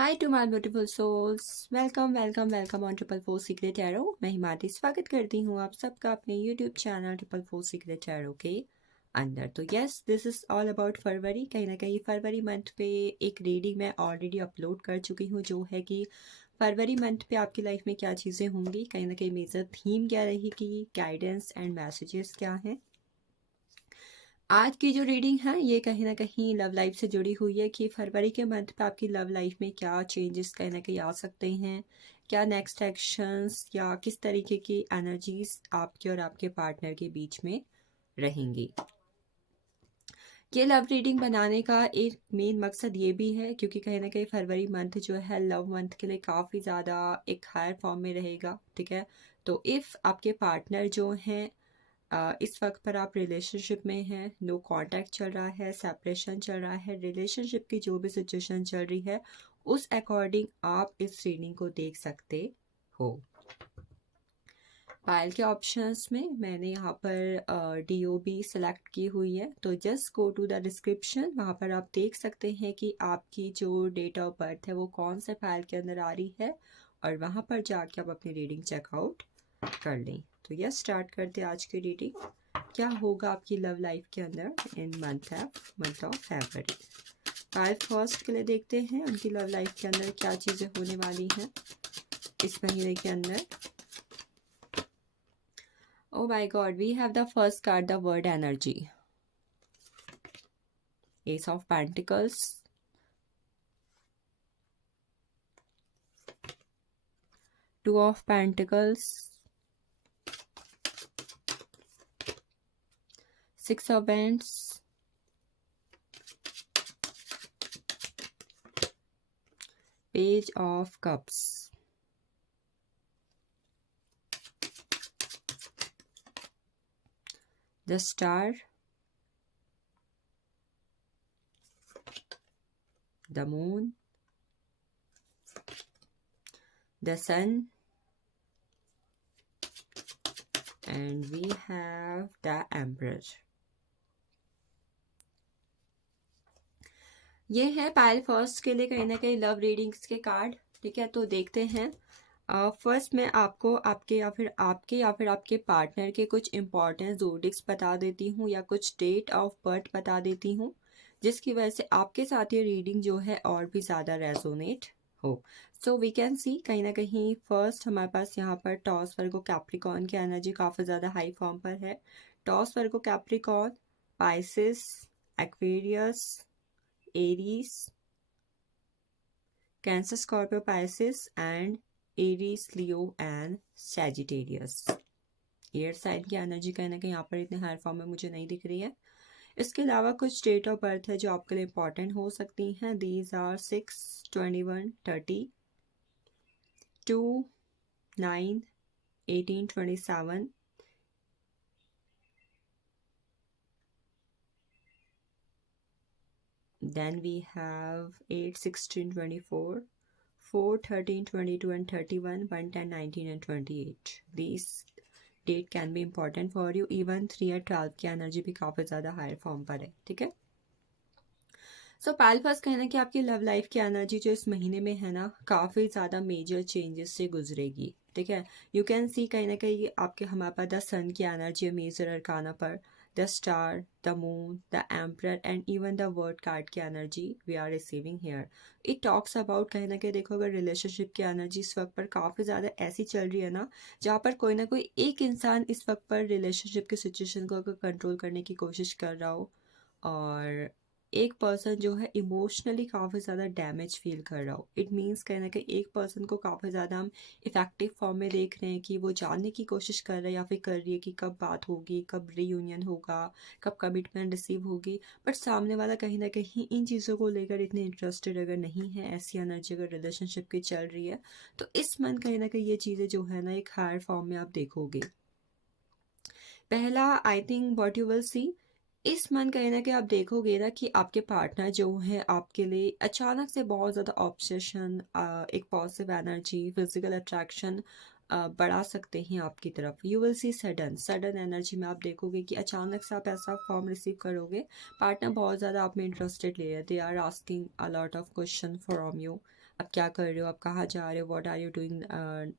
Hi to my beautiful souls. Welcome welcome welcome on triple four secret arrow. मैं हिमाद्री स्वागत करती हूँ आप सबका अपने YouTube channel triple four secret arrow के अंदर। तो yes, this is all about February. कहीं ना कहीं फरवरी मंथ पे एक रीडिंग मैं ऑलरेडी अपलोड कर चुकी हूँ, जो है कि फरवरी मंथ पे आपकी लाइफ में क्या चीज़ें होंगी, कहीं ना कहीं मेजर थीम क्या रहेगी, गाइडेंस एंड मैसेजेस क्या हैं। आज की जो रीडिंग है ये कहीं ना कहीं लव लाइफ से जुड़ी हुई है कि फरवरी के मंथ पे आपकी लव लाइफ में क्या चेंजेस कहीं ना कहीं आ सकते हैं, क्या नेक्स्ट एक्शंस या किस तरीके की एनर्जीज आपके और आपके पार्टनर के बीच में रहेंगी। ये लव रीडिंग बनाने का एक मेन मकसद ये भी है क्योंकि कहीं ना कहीं फरवरी मंथ जो है लव मंथ के लिए काफ़ी ज़्यादा एक हायर फॉर्म में रहेगा। ठीक है, तो इफ़ आपके पार्टनर जो हैं इस वक्त पर आप रिलेशनशिप में हैं, नो कांटेक्ट चल रहा है, सेपरेशन चल रहा है, रिलेशनशिप की जो भी सिचुएशन चल रही है उस अकॉर्डिंग आप इस रीडिंग को देख सकते हो। फाइल के ऑप्शंस में मैंने यहाँ पर DOB सेलेक्ट की हुई है, तो just go to the description. वहाँ पर आप देख सकते हैं कि आपकी जो डेट ऑफ बर्थ है वो कौन से फाइल के अंदर आ रही है और वहाँ पर जाके आप अपनी रीडिंग चेकआउट कर लें। तो यस, स्टार्ट करते हैं आज की रीडिंग। क्या होगा आपकी लव लाइफ के अंदर इन month of February. File first के लिए देखते हैं उनकी लव लाइफ के अंदर क्या चीज़ें होने वाली हैं इस महीने के अंदर। Oh my god, we have the first card, the word energy. Ace of Pentacles, Two of Pentacles, Six of Wands, Page of Cups, the Star, the Moon, the Sun, and we have the Emperor. ये है पायल first के लिए कहीं ना कहीं love readings के card. ठीक है, तो देखते हैं। फर्स्ट मैं आपको आपके या फिर आपके पार्टनर के कुछ इंपॉर्टेंट ज़ोडिक्स बता देती हूँ या कुछ डेट ऑफ बर्थ बता देती हूँ, जिसकी वजह से आपके साथ ये रीडिंग जो है और भी ज़्यादा रेजोनेट हो। सो वी कैन सी कहीं ना कहीं फर्स्ट हमारे पास यहाँ पर टॉस वर्गो कैप्रिकॉर्न की एनर्जी काफ़ी ज़्यादा हाई फॉर्म पर है। Taurus Virgo Capricorn, Pisces, Aquarius, Aries, Cancer, Scorpio, Pisces and Aries, Leo and Sagittarius. Air sign की एनर्जी कहीं ना कहीं यहाँ पर इतने हायर फॉर्म में मुझे नहीं दिख रही है। इसके अलावा कुछ डेट ऑफ बर्थ है जो आपके लिए इंपॉर्टेंट हो सकती हैं। These are 6, 21, 30, 2, 9, 18, 27, then we have 8, 16, 24, 4, 13, 22 and 31, 1, 10, 19 and 28. These date can be important for you. Even 3 और 12 की एनर्जी भी काफ़ी ज़्यादा हायर फॉर्म पर है। ठीक है, सो पहले फर्स्ट कहना कि आपकी लव लाइफ की एनर्जी जो इस महीने में है ना, काफ़ी ज़्यादा मेजर चेंजेस से गुजरेगी। ठीक है, यू कैन सी कहीं ना कहीं आपके हमारे पास द सन की एनर्जी है मेजर अरकाना पर, the star, the moon, the emperor and even the world card की energy we are receiving here. It talks about कहीं ना कहीं देखो, अगर रिलेशनशिप की एनर्जी इस वक्त पर काफ़ी ज़्यादा ऐसी चल रही है ना, जहाँ पर कोई ना कोई एक इंसान इस वक्त पर रिलेशनशिप की सिचुएशन को अगर कंट्रोल करने की कोशिश कर रहा हो और एक पर्सन जो है इमोशनली काफ़ी ज़्यादा डैमेज फील कर रहा हो, इट मीन्स कहीं ना कहीं एक पर्सन को काफ़ी ज़्यादा हम इफ़ेक्टिव फॉर्म में देख रहे हैं कि वो जानने की कोशिश कर रहा है या फिर कर रही है कि कब बात होगी, कब रीयूनियन होगा, कब कमिटमेंट रिसीव होगी। बट सामने वाला कहीं ना कहीं इन चीज़ों को लेकर इतने इंटरेस्टेड अगर नहीं है, ऐसी एनर्जी अगर रिलेशनशिप की चल रही है, तो इस मंथ कहीं ना कहीं ये चीज़ें जो है ना एक हायर फॉर्म में आप देखोगे। पहला, I think what you will सी, इस मन कहीं ना कहीं आप देखोगे ना कि आपके पार्टनर जो है आपके लिए अचानक से बहुत ज़्यादा ऑब्सेशन, एक पॉजिटिव एनर्जी, फिजिकल अट्रैक्शन बढ़ा सकते हैं आपकी तरफ। You will C sudden energy में आप देखोगे कि अचानक से आप ऐसा फॉर्म रिसीव करोगे, पार्टनर बहुत ज़्यादा आप में इंटरेस्टेड ले रहे हैं, they are asking a lot of question from you. आप क्या कर रहे हो, आप कहाँ जा रहे हो, what are you doing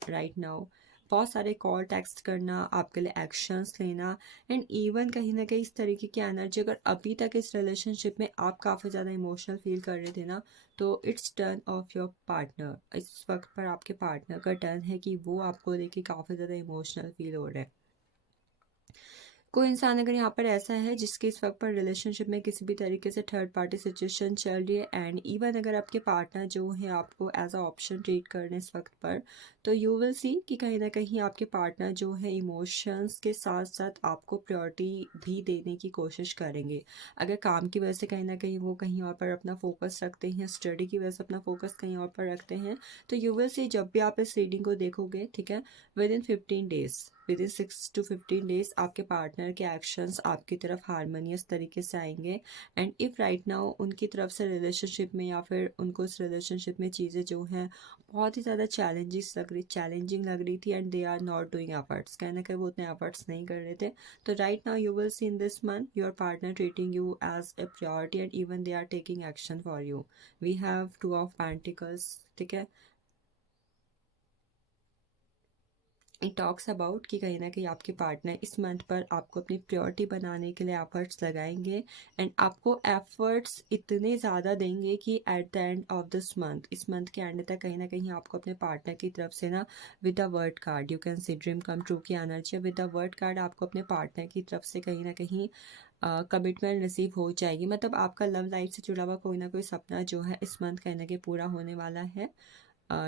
right now. बहुत सारे कॉल टेक्स्ट करना, आपके लिए एक्शंस लेना, एंड इवन कहीं ना कहीं इस तरीके की एनर्जी, अगर अभी तक इस रिलेशनशिप में आप काफ़ी ज़्यादा इमोशनल फील कर रहे थे ना, तो it's turn off your partner. इस वक्त पर आपके पार्टनर का टर्न है कि वो आपको लेके काफ़ी ज़्यादा इमोशनल फील हो रहा है। कोई इंसान अगर यहाँ पर ऐसा है जिसके इस वक्त पर रिलेशनशिप में किसी भी तरीके से थर्ड पार्टी सिचुएशन चल रही है, एंड इवन अगर आपके पार्टनर जो है आपको एज अ ऑप्शन ट्रीट कर रहे हैं इस वक्त पर, तो यू विल सी कि कहीं ना कहीं आपके पार्टनर जो है इमोशंस के साथ साथ आपको प्रायोरिटी भी देने की कोशिश करेंगे। अगर काम की वजह से कहीं ना कहीं वो कहीं और पर अपना फोकस रखते हैं, स्टडी की वजह से अपना फोकस कहीं और पर रखते हैं, तो यू विल सी जब भी आप इस रीडिंग को देखोगे, ठीक है, with in 15 days, with in 6 to 15 days आपके पार्टनर के एक्शंस आपकी तरफ हारमोनियस तरीके से आएंगे। एंड इफ़ राइट नाउ उनकी तरफ से रिलेशनशिप में या फिर उनको इस रिलेशनशिप में चीज़ें जो हैं बहुत ही ज़्यादा चैलेंजिंग लग रही थी, and they are not doing efforts, कहीं ना कहीं वो उतने एफर्ट्स नहीं कर रहे थे, तो right now you will see in this month your partner treating you as a priority, and even they are taking action for you. We have 2 of pentacles, ठीक है। इट टॉक्स अबाउट कि कहीं ना कहीं आपके पार्टनर इस month पर आपको अपनी प्रायोरिटी बनाने के लिए एफर्ट्स लगाएंगे, एंड आपको एफर्ट्स इतने ज़्यादा देंगे कि at the end of this month, इस मंथ के एंड तक कहीं ना कहीं आपको अपने पार्टनर की तरफ से ना with a world card, you can see dream come true की energy, with a world card आपको अपने पार्टनर की तरफ से कहीं ना कहीं कमिटमेंट रिसीव हो जाएगी। मतलब आपका लव लाइफ से जुड़ा हुआ कोई ना कोई सपना जो है इस मंथ कहीं ना कहीं पूरा होने वाला है,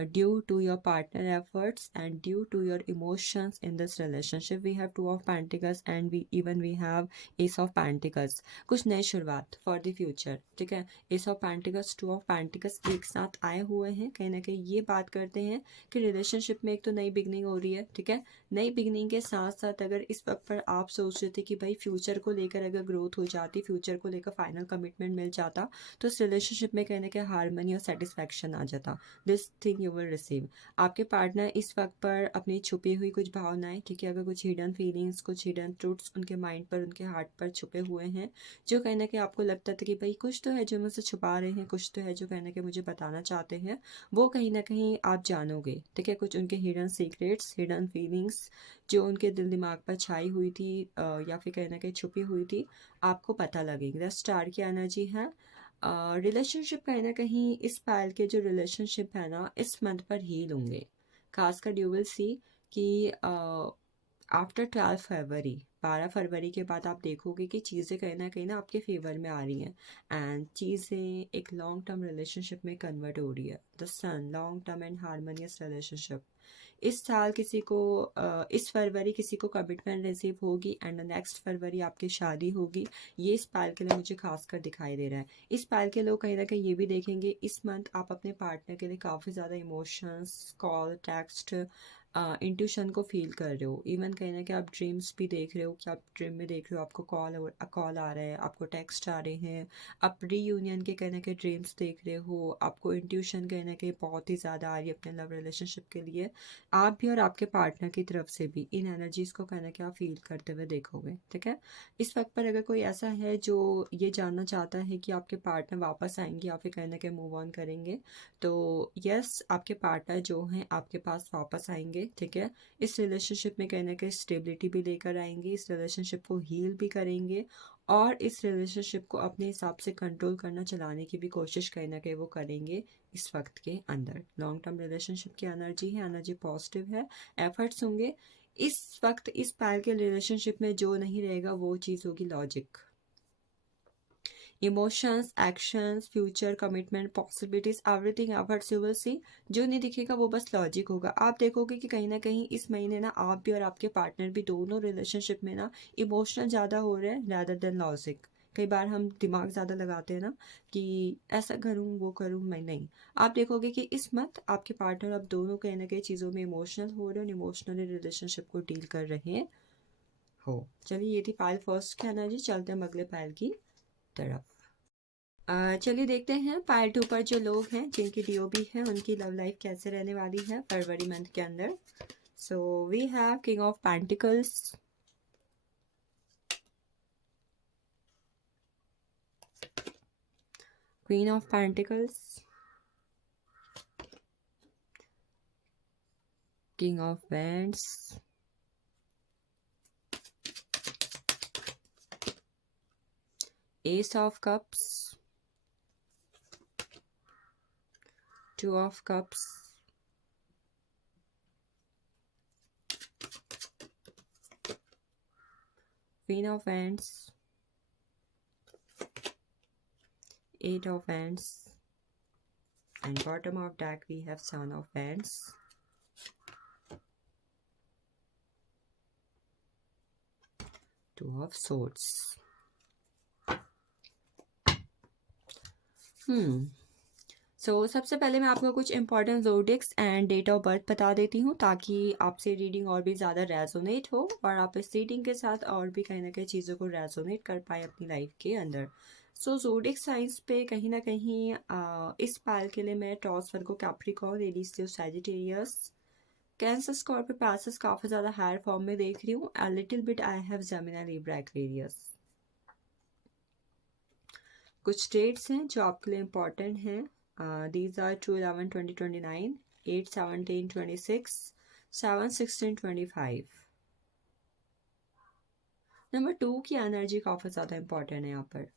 due to your partner efforts and due to your emotions in this relationship. We have 2 of Pentacles and we have Ace of Pentacles. कुछ नई शुरुआत for the future, ठीक है। Ace of Pentacles, 2 of Pentacles एक साथ आए हुए हैं, कहीं ना कहीं ये बात करते हैं कि रिलेशनशिप में एक तो नई बिगनिंग हो रही है, ठीक है। नई बिगनिंग के साथ साथ अगर इस वक्त पर आप सोच रहे थे कि भाई फ्यूचर को लेकर अगर ग्रोथ हो जाती, फ्यूचर को लेकर फाइनल कमिटमेंट मिल जाता, तो इस रिलेशनशिप में कहीं ना कहीं हारमनी और सेटिस्फैक्शन आ जाता। This thing you will receive. आपके पार्टनर इस वक्त पर अपनी छुपी हुई कुछ भावनाएं, ठीक है, अगर कुछ हिडन फीलिंग्स, कुछ हिडन ट्रूथ्स उनके माइंड पर, उनके हार्ट पर छुपे हुए हैं, जो कहीं ना कहीं आपको लगता था कि भाई कुछ तो है जो मुझसे छुपा रहे हैं, कुछ तो है जो कहीं ना कहीं मुझे बताना चाहते हैं, वो कहीं ना कहीं आप जानोगे, ठीक है। कुछ उनके हिडन सीक्रेट्स, हिडन फीलिंग्स जो उनके दिल दिमाग पर छाई हुई थी या फिर कहीं ना कहीं छुपी हुई थी, आपको पता लगेगी। स्टार की एनर्जी है। रिलेशनशिप कहीं ना कहीं इस पायल के जो रिलेशनशिप है ना इस मंथ पर हील होंगे, खासकर यू विल सी कि आफ्टर 12 फरवरी, 12 फरवरी के बाद आप देखोगे कि चीज़ें कहीं ना आपके फेवर में आ रही हैं, एंड चीज़ें एक लॉन्ग टर्म रिलेशनशिप में कन्वर्ट हो रही है। The sun, long term and harmonious relationship. इस साल किसी को इस फरवरी किसी को कमिटमेंट रिसीव होगी, एंड नेक्स्ट फरवरी आपकी शादी होगी। ये इस पायल के लिए मुझे खासकर दिखाई दे रहा है। इस पायल के लोग कहीं ना कहीं ये भी देखेंगे इस मंथ आप अपने पार्टनर के लिए काफ़ी ज़्यादा इमोशंस, कॉल, टेक्स्ट, इंट्यूशन को फील कर रहे हो। इवन कहीं ना कहीं आप ड्रीम्स भी देख रहे हो कि आप ड्रीम में देख रहे हो आपको कॉल आ रहा है, आपको टेक्स्ट आ रहे हैं, आप रीयूनियन के कहीं ना कहीं ड्रीम्स देख रहे हो, आपको इंट्यूशन कहीं ना कहीं बहुत ही ज़्यादा आ रही है अपने लव रिलेशनशिप के लिए। आप भी और आपके पार्टनर की तरफ से भी इन एनर्जीज को कहना क्या फील करते हुए देखोगे, ठीक है। इस वक्त पर अगर कोई ऐसा है जो ये जानना चाहता है कि आपके पार्टनर वापस आएंगे या फिर कहीं ना कहीं मूव ऑन करेंगे, तो यस, आपके पार्टनर जो हैं आपके पास वापस आएंगे, ठीक है। इस रिलेशनशिप में कहीं ना कहीं स्टेबिलिटी भी लेकर आएंगे, इस रिलेशनशिप को हील भी करेंगे, और इस रिलेशनशिप को अपने हिसाब से कंट्रोल करना, चलाने की भी कोशिश कहीं ना कहीं वो करेंगे इस वक्त के अंदर। लॉन्ग टर्म रिलेशनशिप की एनर्जी है, एनर्जी पॉजिटिव है, एफर्ट्स होंगे। इस वक्त इस पायल के रिलेशनशिप में जो नहीं रहेगा वो चीज़ होगी logic, emotions, actions, future, commitment, possibilities, everything efforts you will सी। जो नहीं दिखेगा वो बस लॉजिक होगा। आप देखोगे कि कहीं ना कहीं इस महीने ना आप भी और आपके पार्टनर भी दोनों रिलेशनशिप में ना इमोशनल ज़्यादा हो रहे हैं रैदर देन लॉजिक। कई बार हम दिमाग ज़्यादा लगाते हैं ना कि ऐसा करूँ वो करूँ, मैं नहीं। आप देखोगे कि इस मंथ आपके पार्टनर अब दोनों कहीं ना कहीं चीज़ों में इमोशनल हो रहे हैं, इमोशनली रिलेशनशिप को डील कर रहे हो। चलिए, ये थी पायल फर्स्ट की एनर्जी। चलते हैं अगले पायल की तरफ। चलिए देखते हैं पायल 2 पर जो लोग हैं जिनकी डीओबी है उनकी लव लाइफ कैसे रहने वाली है फरवरी मंथ के अंदर। So we have King of Pentacles, Queen of Pentacles, King of Wands, Ace of Cups, Two of Cups, Queen of Wands, Eight of Wands, and bottom of deck we have Son of Wands, Two of Swords. सबसे पहले मैं आपको कुछ important zodiacs and date of birth बता देती हूँ ताकि आपसे रीडिंग और भी ज़्यादा रेजोनेट हो और आप इस रीडिंग के साथ और भी कहीं ना कहीं चीज़ों को रेजोनेट कर पाए अपनी लाइफ के अंदर। ज़ोडिएक साइंस पे कहीं ना कहीं इस पाल के लिए मैं टॉस Virgo Capricorn Aries Leo Sagittarius Cancer Scorpio Pisces काफ़ी ज़्यादा हायर फॉर्म में देख रही हूँ। A little bit I have Gemini Libra Aquarius. कुछ डेट्स हैं जो आपके लिए इम्पॉर्टेंट हैं। These are 2/11/2029, 8/17/26, 7/16/25। नंबर 2 की एनर्जी काफ़ी ज़्यादा इम्पॉर्टेंट है यहाँ पर।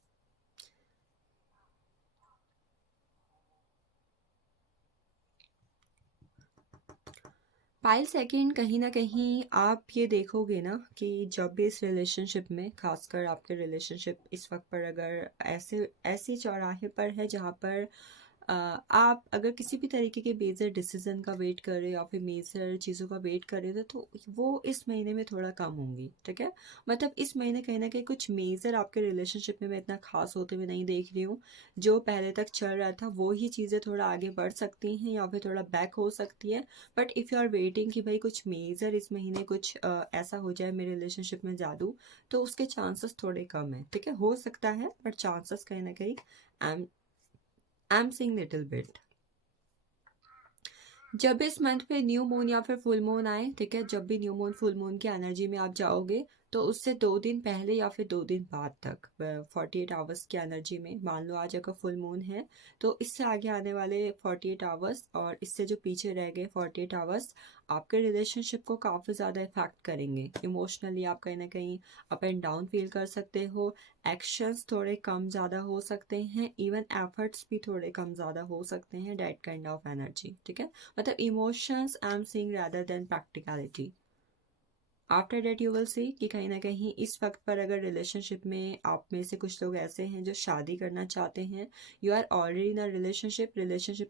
पाइल सेकंड, कहीं ना कहीं आप ये देखोगे ना कि जब भी इस रिलेशनशिप में, खासकर आपके रिलेशनशिप इस वक्त पर अगर ऐसे चौराहे पर है जहाँ पर आप अगर किसी भी तरीके के मेजर डिसीजन का वेट कर रहे हो या फिर मेजर चीज़ों का वेट कर रहे हो तो वो इस महीने में थोड़ा कम होंगी। ठीक है, मतलब इस महीने कहीं ना कहीं कुछ मेजर आपके रिलेशनशिप में मैं इतना खास होते हुए नहीं देख रही हूँ। जो पहले तक चल रहा था वो ही चीज़ें थोड़ा आगे बढ़ सकती हैं या फिर थोड़ा बैक हो सकती है। But if you are waiting कि भाई कुछ मेजर इस महीने कुछ ऐसा हो जाए मेरे रिलेशनशिप में जादू, तो उसके चांसेस थोड़े कम है। ठीक है, हो सकता है बट चांसेस कहीं ना कहीं आई एम सीइंग लिटिल बिट। जब इस मंथ पे न्यू मून या फिर फुल मून आए, ठीक है, जब भी न्यू मून फुल मून की एनर्जी में आप जाओगे तो उससे 2 दिन पहले या फिर 2 दिन बाद तक 48 आवर्स की एनर्जी में, मान लो आज अगर फुल मून है तो इससे आगे आने वाले 48 आवर्स और इससे जो पीछे रह गए 48 आवर्स आपके रिलेशनशिप को काफ़ी ज़्यादा इफेक्ट करेंगे। इमोशनली आप कहीं ना कहीं अप एंड डाउन फील कर सकते हो, एक्शंस थोड़े कम ज़्यादा हो सकते हैं, इवन एफर्ट्स भी थोड़े कम ज़्यादा हो सकते हैं, डेट काइंड ऑफ एनर्जी। ठीक है, मतलब emotions I am seeing rather than practicality. After that you will see कि कहीं ना कहीं इस वक्त पर अगर रिलेशनशिप में आप में से कुछ लोग ऐसे हैं जो शादी करना चाहते हैं, you are already in a relationship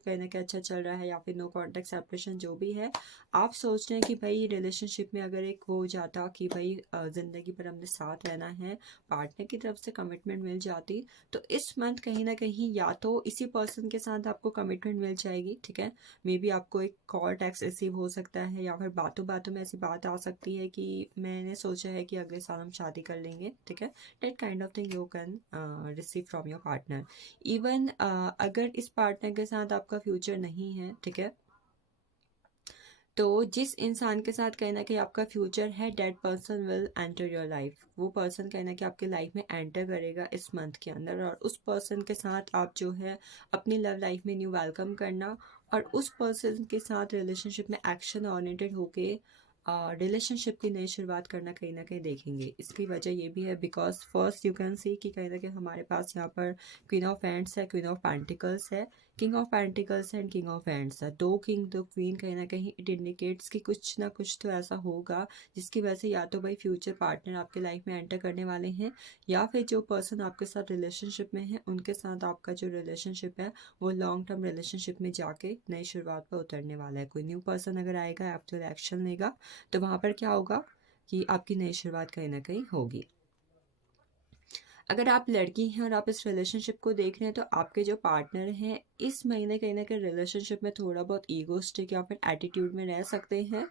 कहीं ना कहीं अच्छा चल रहा है या फिर नो कॉन्टेक्ट सेपरेशन जो भी है, आप सोच रहे हैं कि भाई रिलेशनशिप में अगर एक हो जाता कि भाई ज़िंदगी भर हमने साथ रहना है, पार्टनर की तरफ से कमिटमेंट मिल जाती, तो इस मंथ कहीं ना कहीं या तो इसी पर्सन के साथ आपको कमिटमेंट मिल जाएगी। ठीक है, मे बी आपको एक कॉल टेक्स्ट रिसीव हो सकता है या फिर बातों बातों में ऐसी बात आ सकती है कि मैंने सोचा है कि अगले साल हम शादी कर लेंगे। ठीक है, that kind of thing you can receive from your partner. Even अगर इस पार्टनर के साथ आपका फ्यूचर नहीं है, ठीक है, तो जिस इंसान के साथ कहीं ना कहीं आपका फ्यूचर है, that person will enter your life. वो पर्सन कहीं ना कहीं आपके लाइफ में एंटर करेगा इस मंथ के अंदर और उस पर्सन के साथ आप जो है अपनी लव लाइफ में न्यू वेलकम करना और उस पर्सन के साथ रिलेशनशिप में एक्शन ओरिएंटेड होके रिलेशनशिप की नई शुरुआत करना कहीं ना कहीं देखेंगे। इसकी वजह ये भी है बिकॉज फर्स्ट यू कैन सी कि कहीं ना कहीं हमारे पास यहाँ पर क्वीन ऑफ हैंड्स है, क्वीन ऑफ पेंटिकल्स है, king of pentacles and king of hands है। दो किंग दो क्वीन, कहीं ना कहीं इट इंडिकेट्स कि कुछ ना कुछ तो ऐसा होगा जिसकी वजह से या तो भाई फ्यूचर पार्टनर आपके लाइफ में एंटर करने वाले हैं या फिर जो पर्सन आपके साथ रिलेशनशिप में है उनके साथ आपका जो रिलेशनशिप है वो लॉन्ग टर्म रिलेशनशिप में जाके नई शुरुआत पर उतरने वाला है। कोई न्यू पर्सन अगर आएगा, एक्चुअल एक्शन लेगा, तो वहाँ पर क्या होगा कि आपकी नई शुरुआत कहीं ना कहीं होगी। अगर आप लड़की हैं और आप इस रिलेशनशिप को देख रहे हैं तो आपके जो पार्टनर हैं इस महीने कहीं ना कहीं रिलेशनशिप में थोड़ा बहुत ईगोस्टिक या फिर एटीट्यूड में रह सकते हैं।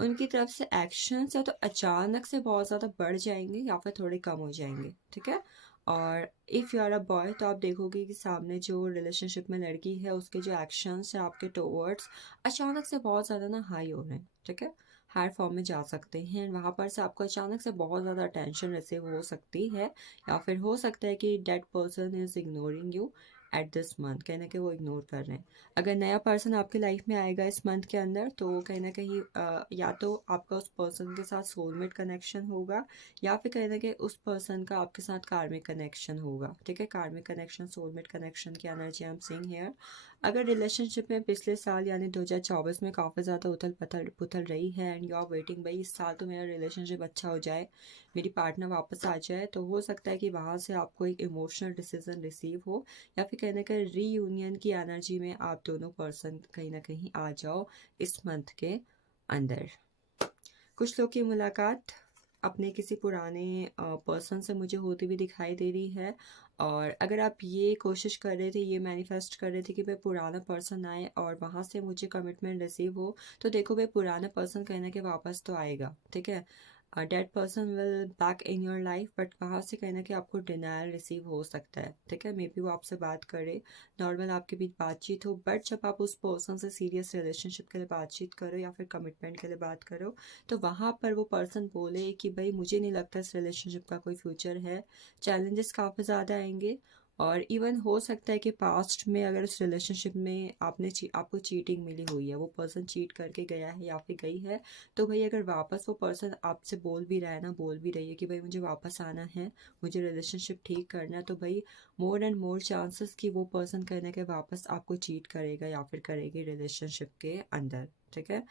उनकी तरफ से एक्शंस है तो अचानक से बहुत ज़्यादा बढ़ जाएंगे या फिर थोड़े कम हो जाएंगे। ठीक है, और if you are a boy तो आप देखोगे कि सामने जो रिलेशनशिप में लड़की है उसके जो एक्शंस है आपके टुवर्ड्स अचानक से बहुत ज़्यादा ना हाई हो रहे हैं, ठीक है, हायर फॉर्म में जा सकते हैं। वहाँ पर से आपको अचानक से बहुत ज़्यादा टेंशन रिसीव हो सकती है, या फिर हो सकता है कि that person is ignoring you at this month, कहीं ना कहीं वो इग्नोर कर रहे हैं। अगर नया पर्सन आपकी लाइफ में आएगा इस मंथ के अंदर तो कहीं ना कहीं या तो आपका उस पर्सन के साथ सोलमेट कनेक्शन होगा, या फिर कहीं ना कहीं उस पर्सन का आपके साथ कार्मिक कनेक्शन होगा, ठीक है। कार्मिक कनेक्शन, सोलमेट कनेक्शन की energy I am seeing here. अगर रिलेशनशिप में पिछले साल यानी 2024 में काफ़ी ज़्यादा उथल पुथल पुथल रही है एंड यू आर वेटिंग भाई इस साल तो मेरा रिलेशनशिप अच्छा हो जाए, मेरी पार्टनर वापस आ जाए, तो हो सकता है कि वहाँ से आपको एक इमोशनल डिसीजन रिसीव हो, या फिर कहीं ना कहीं रीयूनियन की एनर्जी में आप दोनों पर्सन कहीं ना कहीं आ जाओ इस मंथ के अंदर। कुछ लोग की मुलाकात अपने किसी पुराने पर्सन से मुझे होती हुई दिखाई दे रही है, और अगर आप ये कोशिश कर रहे थे, ये मैनिफेस्ट कर रहे थे कि भाई पुराना पर्सन आए और वहाँ से मुझे कमिटमेंट रिसीव हो, तो देखो भाई पुराना पर्सन कहीं ना कहीं वापस तो आएगा, ठीक है। That person will back in your life, but वहाँ से कहीं ना कहीं आपको डिनायल रिसीव हो सकता है, ठीक है। मे बी वो आपसे बात करे, नॉर्मल आपके बीच बातचीत हो, बट जब आप उस पर्सन से सीरियस रिलेशनशिप के लिए बातचीत करो या फिर कमिटमेंट के लिए बात करो, तो वहाँ पर वो पर्सन बोले कि भाई मुझे नहीं लगता इस रिलेशनशिप का कोई फ्यूचर है, चैलेंजेस काफ़ी ज़्यादा आएंगे। और इवन हो सकता है कि पास्ट में अगर इस रिलेशनशिप में आपको चीटिंग मिली हुई है, वो पर्सन चीट करके गया है या फिर गई है, तो भाई अगर वापस वो पर्सन आपसे बोल भी रहा है ना, बोल भी रही है कि भाई मुझे वापस आना है, मुझे रिलेशनशिप ठीक करना है, तो भाई मोर एंड मोर चांसेस कि वो पर्सन कहीं ना कहीं वापस आपको चीट करेगा या फिर करेगी रिलेशनशिप के अंदर, ठीक है।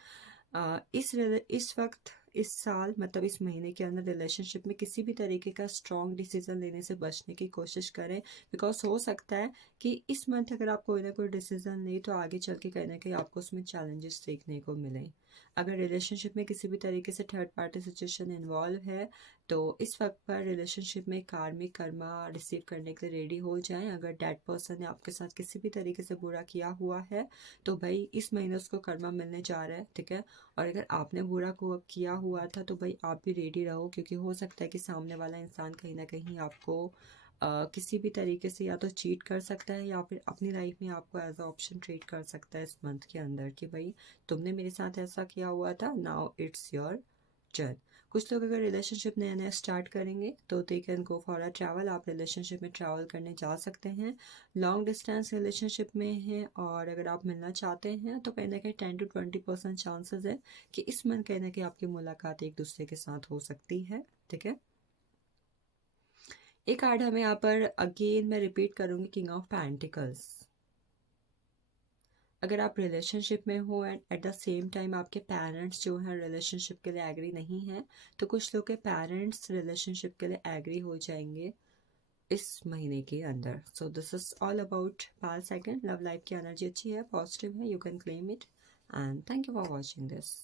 इस वक्त इस साल मतलब इस महीने के अंदर रिलेशनशिप में किसी भी तरीके का स्ट्रॉन्ग डिसीजन लेने से बचने की कोशिश करें, बिकॉज हो सकता है कि इस मंथ अगर आप कोई ना कोई डिसीजन लें तो आगे चल के कहीं ना कहीं आपको उसमें चैलेंजेस देखने को मिलें। अगर रिलेशनशिप में किसी भी तरीके से थर्ड पार्टी सिचुएशन इन्वॉल्व है तो इस वक्त पर रिलेशनशिप में कार्मिक कर्मा रिसीव करने के लिए रेडी हो जाएं। अगर डेड पर्सन ने आपके साथ किसी भी तरीके से बुरा किया हुआ है तो भाई इस महीने उसको कर्मा मिलने जा रहा है, ठीक है। और अगर आपने बुरा को किया हुआ था तो भाई आप भी रेडी रहो, क्योंकि हो सकता है कि सामने वाला इंसान कहीं ना कहीं आपको किसी भी तरीके से या तो चीट कर सकता है या फिर अपनी लाइफ में आपको एज अ ऑप्शन ट्रीट कर सकता है इस मंथ के अंदर कि भाई तुमने मेरे साथ ऐसा किया हुआ था, नाउ इट्स योर टर्न। कुछ लोग अगर रिलेशनशिप नया नया स्टार्ट करेंगे तो they can go for a travel, आप रिलेशनशिप में ट्रैवल करने जा सकते हैं। लॉन्ग डिस्टेंस रिलेशनशिप में हैं और अगर आप मिलना चाहते हैं तो कहीं ना कहीं 10 to 20% चांसेस है कि इस मंथ कहीं ना कहीं आपकी मुलाकात एक दूसरे के साथ हो सकती है, ठीक है। एक कार्ड हमें यहाँ पर अगेन मैं रिपीट करूंगी, किंग ऑफ पेंटिकल्स। अगर आप रिलेशनशिप में हो and at the same time आपके पेरेंट्स जो हैं रिलेशनशिप के लिए एग्री नहीं है, तो कुछ लोग के पेरेंट्स रिलेशनशिप के लिए एग्री हो जाएंगे इस महीने के अंदर। So this is all about Pal second. Love life की एनर्जी अच्छी है, पॉजिटिव है, you can claim it, and thank you for watching this.